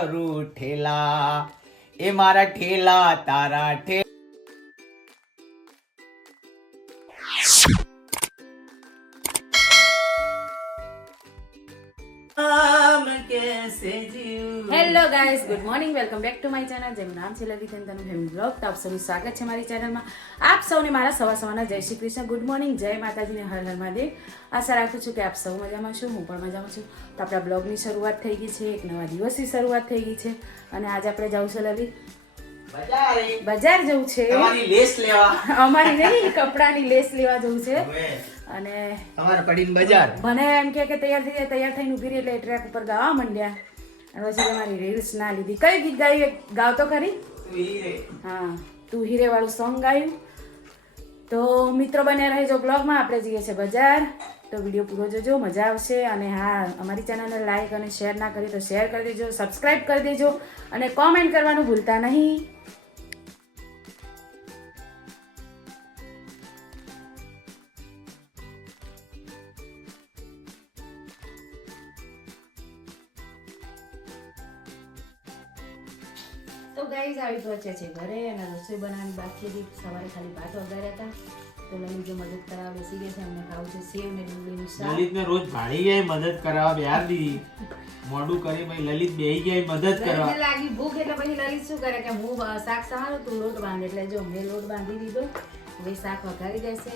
કરું ઠેલા. એ મારા ઠેલા તારા ઠે guys good morning welcome back to my channel જેમ નામ છે લલિત અને તમે ફેમિલી બ્લોગ તો આપ સૌનું સ્વાગત છે મારી ચેનલમાં આપ સૌને મારા સવા સવાના જય શ્રી કૃષ્ણ ગુડ મોર્નિંગ જય માતાજીને હર હર મહાદેવ. આશા રાખું છું કે આપ સૌ મજામાં છો હું પણ મજામાં છું. તો આપણા બ્લોગની શરૂઆત થઈ ગઈ છે એક નવા દિવસની શરૂઆત થઈ ગઈ છે. અને આજે આપણે જવું છે લલિત. બજાર. જવું છે. અમારી નહીં કપડાની લેસ લેવા જવું છે. અને બજાર. મને એમ કે કે તૈયાર થઈ જાય તૈયાર થઈને ઊભી રહી એટલે ટ્રેક ઉપર ગાવા માંડ્યા. અને પછી તમારી રીલ્સ ના લીધી. કઈ ગીત ગાયું ગાવતો ખરી. હા તું હીરે વાળું સોંગ ગાયું. તો મિત્રો બન્યા રહેજો બ્લોગમાં આપણે જઈએ છીએ બજાર. તો વીડિયો પૂરો જોજો મજા આવશે. અને હા અમારી ચેનલને લાઈક અને શેર ના કરી તો શેર કરી દેજો સબસ્ક્રાઈબ કરી દેજો. અને કોમેન્ટ કરવાનું ભૂલતા નહીં. તો ગાઈઝ આવી પહોંચે છે ઘરે અને રસોઈ બનાવવાની બાકી હતી. સવારે ખાલી ભાત વગાડ્યા હતા. તો લલિત જો મદદ કરાવવા બેસી ગયા છે. અમને ખાવું છે સેવ ને ડુંગળીનું શાક. લલિતને રોજ ભાળી જાય મદદ કરાવવા બેહાર દીધી. મોડું કરી ભાઈ લલિત બેહી ગયા મદદ કરવા. લાગી ભૂખ એટલે પછી લલિત શું કરે કે હું શાક સવારું તું લોટ બાંધ. એટલે જો મેં લોટ બાંધી દીધો હવે શાક વઘારી દેશે.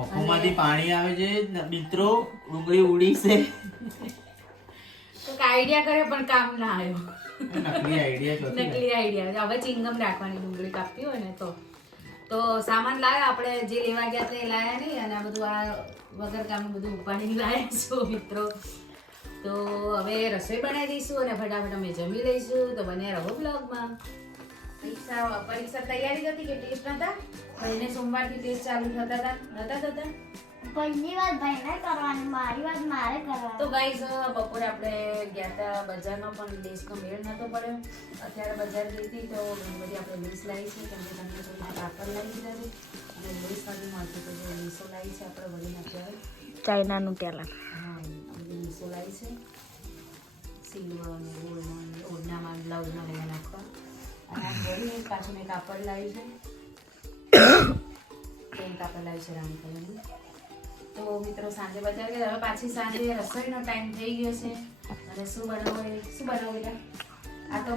ઓખોમાંથી પાણી આવે છે. મિત્રો ડુંગળી ઉડી છે તો આઈડિયા કરે પણ કામ ના આવ્યો નકલી આઈડિયા નકલી આઈડિયા હવે ચિંગમ રાખવાની ડુંગળી કાપતી હોય ને તો. તો સામાન લાવ્યા આપણે જે લેવા ગયા તે એ લાયા નહીં અને આ બધું આ વગર કામનું બધું ઉપાડીને લાયા છો મિત્રો. તો હવે રસોઈ બનાવી દઈશું અને ફટાફટ અમે જમી લઈશું. તો બને રહો બ્લોગમાં પરીક્ષા પરીક્ષા તૈયારી હતી કે ટેસ્ટ હતા ભાઈને સોમવારથી ટેસ્ટ ચાલુ થતા હતા નતા થતા? પહેલી વાત ભાઈને કરવાની મારી વાત મારે તો કરવાની ગાઈઝ બપોરે આપણે ગયા હતા બજારમાં પણ લેસનો મેળ નતો પડ્યો. અત્યારે બજાર ગઈ હતી તો ઘણી બધી આપણે લેસ લાવી છે. કેમ કે તમને જોઈને કાપડ લાવી દીધા છે અને લેસ નથી મળતી તો જે લેસો લાવી છે આપણે વળીને અત્યારે. ચાઇનાનું ટેલર હા આ લાવી છે. સિલ્વર ગોલ્ડમાં ઓઢનામાં બ્લાઉઝમાં લઈને નાખવા. પાછું મેં કાપડ લાવ્યું છે. પ્લેન કાપડ લાવ્યું છે કલરનું. તો મિત્રો સાંજે બજાર ગયા. હવે પાછી સાંજે રસોઈનો ટાઈમ થઈ ગયો છે. અને શું બનાવો એ શું બનાવો આ તો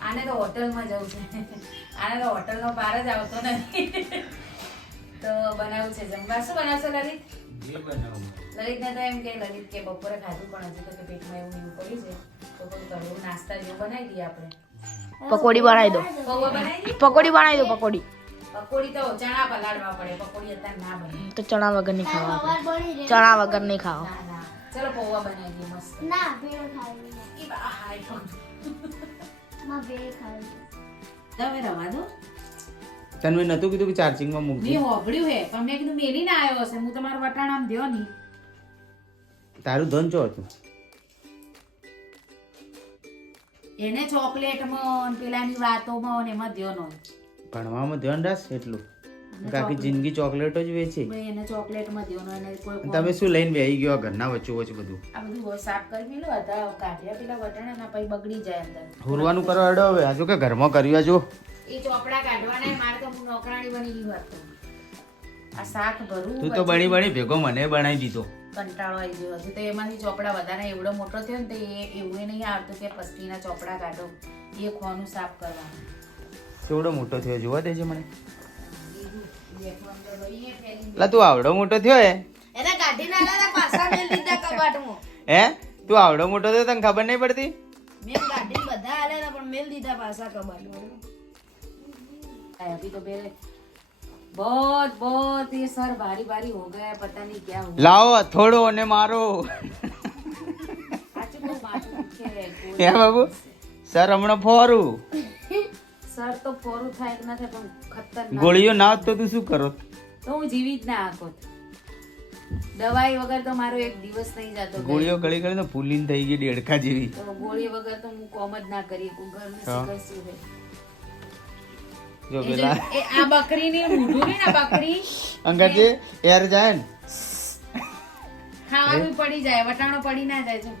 આને તો હોટલમાં જવું છે. આને તો હોટલનો પાર જ આવતો નથી. તો બનાવું છે જમવા. શું બનાવશો લલિત? લલિતને તો એમ કે લલિત કે બપોરે ખાધું પણ હજી તો પેટમાં એવું એવું પડ્યું છે. તો કોઈ કરવું નાસ્તા જેવું બનાવી દઈએ આપણે. પકોડી બનાવી દો. પૌવા બનાવી દઈએ પકોડી બનાવી દો પકોડી. પકોડી તો ચણા પલાળવા પડે પકોડી અત્યારે ના બને. તો ચણા વગર નહીં ખાવા. ચણા વગર નહીં ખાવા. ચલો પૌવા બનાવી દઈએ મસ્ત. ના ભેળ ખાવી બા હાય ના ભેળ ખાવી તમે રવા દો. તને મેં નતું કીધું કે ચાર્જિંગમાં મૂકજે મેં હોભળ્યું હે પણ મેં કીધું મેલી ના આવ્યો હશે હું તમારું વટાણામ દ્યો નહીં. તારું ધન ચો હતું? એને ચોકલેટમાં ને પેલાની વાતોમાં ને એમાં ધ્યાન હોય ભણવામાં ધ્યાન રાખ એટલું. કાકી જિંદગી ચોકલેટો જ વેચે. એને ચોકલેટમાં કોઈ તમે શું લઈને બેહી ગયો ઘરના વચ્ચે વચ્ચે બધું? આ બધું સાફ કરી મેલું હતા કાઢ્યા પેલા વટાણા ના પછી બગડી જાય અંદર. હુરવાનું કરો અડો હવે. આજુ કે ઘરમાં કર્યા જો. એ ચોપડા કાઢવાના મારે તો હું નોકરાણી બની ગઈ હોત આ શાક ભરું તું તો બની બની ભેગો મને બનાવી દીધો. કંટાળો આવી ગયો હજી તો એમાંથી ચોપડા વધારે એવડો મોટો થયો ને તો એ એવું નહીં આવતું કે પસ્તીના ચોપડા કાઢો એ ખોનું સાફ કરવાનું કેવડો મોટો થયો જોવા દેજો મને. લા તું આવડો મોટો થયો હે એને કાઢી નાલા પાછા મેલ દીધા કબાટમાં. હે? તું આવડો મોટો થયો તને ખબર નહીં પડતી? મેં કાઢીને બધા આલે પણ મેલ દીધા પાછા કબાટમાં. અભી તો બેરે बहुत बहुत ये सर भारी भारी हो गया पता नहीं क्या हुआ લાવો થોડો અને મારો સાચું બહુ માથું દુખે છે. હે બાબુ સર હમણાં ફોરું સર તો પોરું થાય કે ના થાય પણ ખતરનાક ગોળીઓ ના હોત તો તું શું કરો તો હું જીવી જ ના આકોત દવાઈ વગર તો મારો એક દિવસ નહીં જતો ગોળીઓ ગળી ગળી ને ફૂલીને થઈ ગઈ દેડકા જેવી તો ગોળી વગર તો હું કોમ જ ના કરી શકું ઘરનું હા. શું કરશું રે? જો પેલા. આ બકરી બકરીની મૂઢું ને બકરી અંગર એર જાય ને. ખાવાનું પડી જાય વટાણો પડી ના જાય જો.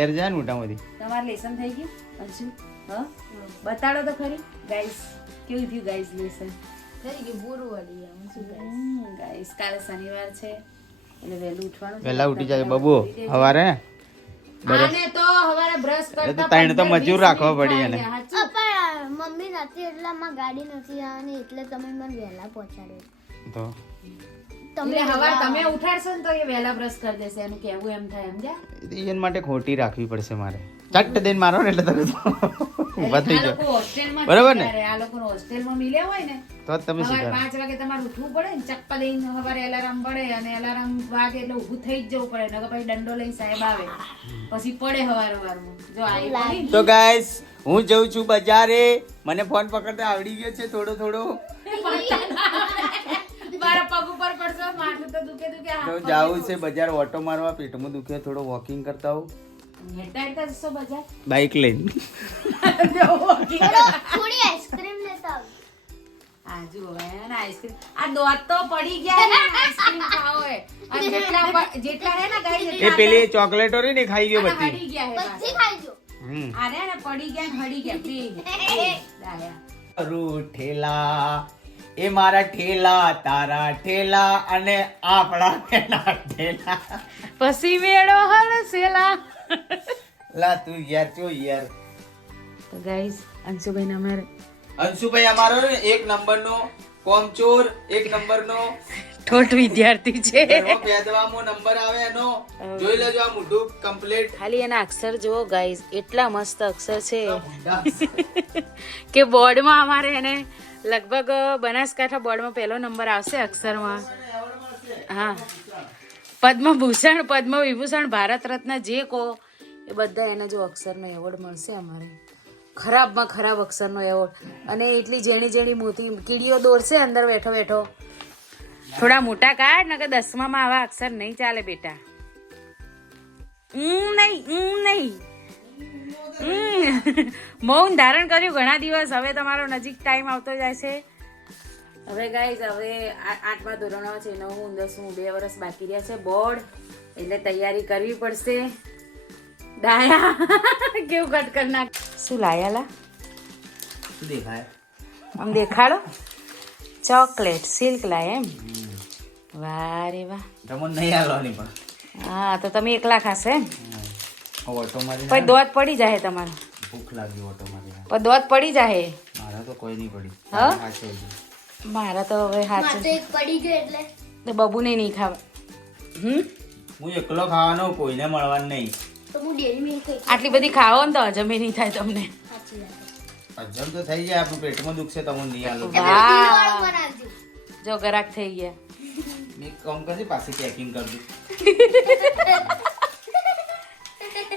એર જાય ને મોટામાંથી તમારું લેસન થઈ ગયું? અંશુ હ? બતાડો તો ખરી. ગાઈસ કેવું થયું ગાઈસ લેસન? થઈ ગયું બોરું વાળી અંશુ ગાઈસ કાલે શનિવાર છે એટલે વહેલું ઉઠવાનું વહેલા ઉઠી જાય બબુ સવારે આને તો હવારે બ્રશ કરતા તાઈને તો મજૂર રાખવા પડી એને. મમ્મી નથી એટલે માં ગાડી નથી આવવાની એટલે તમે મને વહેલા પહોંચાડ્યો તો? તમે હવાર તમે ઉઠાડશો ને તો એ વહેલા બ્રશ કરી દેશે એનું કેવું એમ થાય સમજ્યા? એન માટે ખોટી રાખવી પડશે મારે. ચટ દેન મારો ને એટલે તમે ઊભા થઈ આ જાઓ. લોકો બરાબર ને? આ લોકોને હોસ્ટેલમાં મિલ્યા હોય ને તો તમે સવારે પાંચ વાગે તમારે ઉઠવું પડે ને ચપ્પા લઈને સવારે એલાર્મ પડે અને એલાર્મ વાગે એટલે ઊભું થઈ જ જવું પડે નકર પછી દંડો લઈને સાહેબ આવે. પછી પડે હવાર હવારમાં જો આ. તો ગાઈસ હું જઉં છું બજારે. મને ફોન પકડતા આવડી ગયો છે થોડો થોડો. મારા પગ ઉપર પડશો માથું તો જાવું છે બજાર ઓટો મારવા પેટમાં દુખે થોડો વોકિંગ કરતા હોઉં. બાઇક લઈને. થોડી આઈસ્ક્રીમ લેતા આવો. આ જુઓ એને આઈસ્ક્રીમ આ દોત તો પડી ગયા ને આઈસ્ક્રીમ ખાવો હે અને જેટલા પ- જેટલા હે ને ગાઈ એ પેલી ચોકલેટો રહી ને ખાઈ ગયો બધી. ગયા. આને ને પડી ગયા ને હડી ગયા બે. દાયા. તારું ઠેલા એ મારા ઠેલા તારા ઠેલા અને આપણા ઠેલા ઠેલા. પછી વેડો હરસેલા લા તું યાર ચો યાર. તો ગાઈસ અંશુભાઈ અમારે અંશુભાઈ અમારો ને એક નંબરનો કોમચોર એક નંબરનો. ઠોઠ વિદ્યાર્થી છે. ઘરમાં નંબર આવે એનો જોઈ લેજો આ મોઢું કમ્પ્લીટ ખાલી એના અક્ષર જુઓ ગાઈઝ એટલા મસ્ત અક્ષર છે. કે બોર્ડમાં અમારે એને લગભગ બનાસકાંઠા બોર્ડમાં પહેલો નંબર આવશે અક્ષરમાં. હા. પદ્મભૂષણ પદ્મ વિભૂષણ ભારત રત્ન જે કહો એ બધા એને જો અક્ષરનો એવોર્ડ મળશે અમારે. ખરાબમાં ખરાબ અક્ષરનો એવોર્ડ. અને એટલી ઝેણી જેણી મોતી કીડીઓ દોરશે અંદર બેઠો બેઠો. થોડા મોટા કાઢ ને કે દસમામાં આવા અક્ષર નહીં ચાલે બેટા. ઊં નહીં ઊં નહીં. મૌન ધારણ કર્યું ઘણા દિવસ હવે તમારો નજીક ટાઈમ આવતો જાય છે. હવે ગાઈઝ હવે આ- આઠમા ધોરણો છે નવમું દસમું બે વર્ષ બાકી રહ્યા છે બોર્ડ એટલે તૈયારી કરવી પડશે. ડાયા કેવું કટ કરી નાખ. શું લાયાલા દેખાય? આમ દેખાડો. ચોકલેટ સિલ્ક લાય એમ. વારે વાહ. તમને નહીં આલવાની પણ. હા તો તમે એકલા ખાશે એમ? ઓટો મારી પછી દોત પડી જાય તમારો. ભૂખ લાગી ઓટો મારી પણ દોત પડી જાય મારા તો કોઈ નહીં પડી. હા? મારા તો હવે હાથ મારે એક પડી ગયો એટલે. તો બબુને નહીં ખાવા. હમ? હું એકલો ખાવાનો કોઈને મળવાનું નહીં. તો હું ડેરી મિલ્ક આટલી બધી ખાવો ને તો હજમે નહીં થાય તમને. સાચી વાત. હજમ તો થઈ જાય આપણું પેટમાં દુખશે તમને નહીં આલો. જો ગરાક થઈ ગયા. મેં કોમ કામ કરજે પાછી પેકિંગ કરજો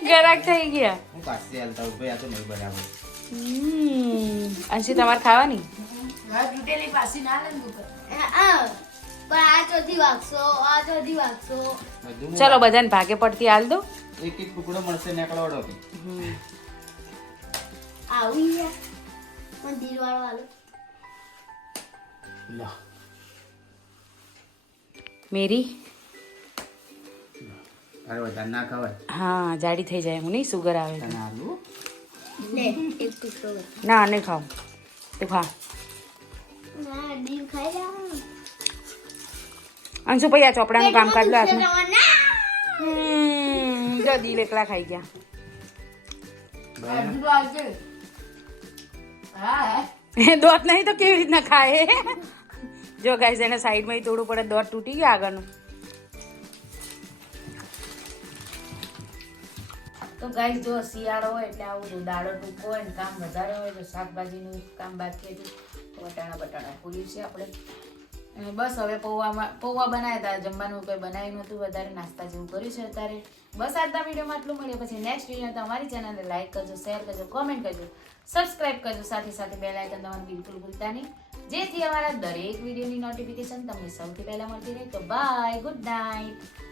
ગરાક થઈ ગયા. હું પાછી હાલતા ઉભે આ તો નહીં બરાબર અંશી તમારે ખાવાની? તૂટેલી પણ ના ચલો બધાને ભાગે પડતી હાલ દો. એક એક ટુકડો મળશે નેકળવાડો કે આવું યાર દિલ વાળો આલો લો. મેરી? અરે વધારે ના ખવાય હા જાડી થઈ જાય હું નહીં? સુગર આવે તને આલુ લે એક ટુકડો ના નહીં ખાવ. તું ખા. ના દિલ ખાઈ જા અંશુ ભાઈ આ ચોપડાનું કામ કાઢ લો હાથમાં? જો દિલ એકલા ખાઈ ગયા. દોત નહીં તો કેવી રીતના ખાય? જો ગાઈસ એને સાઈડમાં તોડવું પડે દોટ તૂટી ગયો આગળનું. તો ગાઈસ જો શિયાળો હોય એટલે આવું દાડો ટૂંકો હોય ને કામ વધારે હોય, તો શાકભાજીનું કામ બાકી હતું. વટાણા બટાણા પૂર્યું છે આપણે. બસ હવે પૌવામાં પૌવા બનાવ્યા હતા. જમવાનું કંઈ બનાવ્યું નહોતું. વધારે નાસ્તા જેવું કર્યું છે અત્યારે. બસ આજના વિડીયોમાં આટલું મળીએ પછી નેક્સ્ટ વીડિયો તમારી ચેનલને લાઈક કરજો શેર કરજો કોમેન્ટ કરજો સબસ્ક્રાઇબ કરજો. સાથે સાથે બેલ આઇકન તમારે બિલકુલ ભૂલતા નહીં. જેથી અમારા દરેક વિડીયોની નોટિફિકેશન તમને સૌથી પહેલાં મળતી રહે. તો બાય ગુડ નાઇટ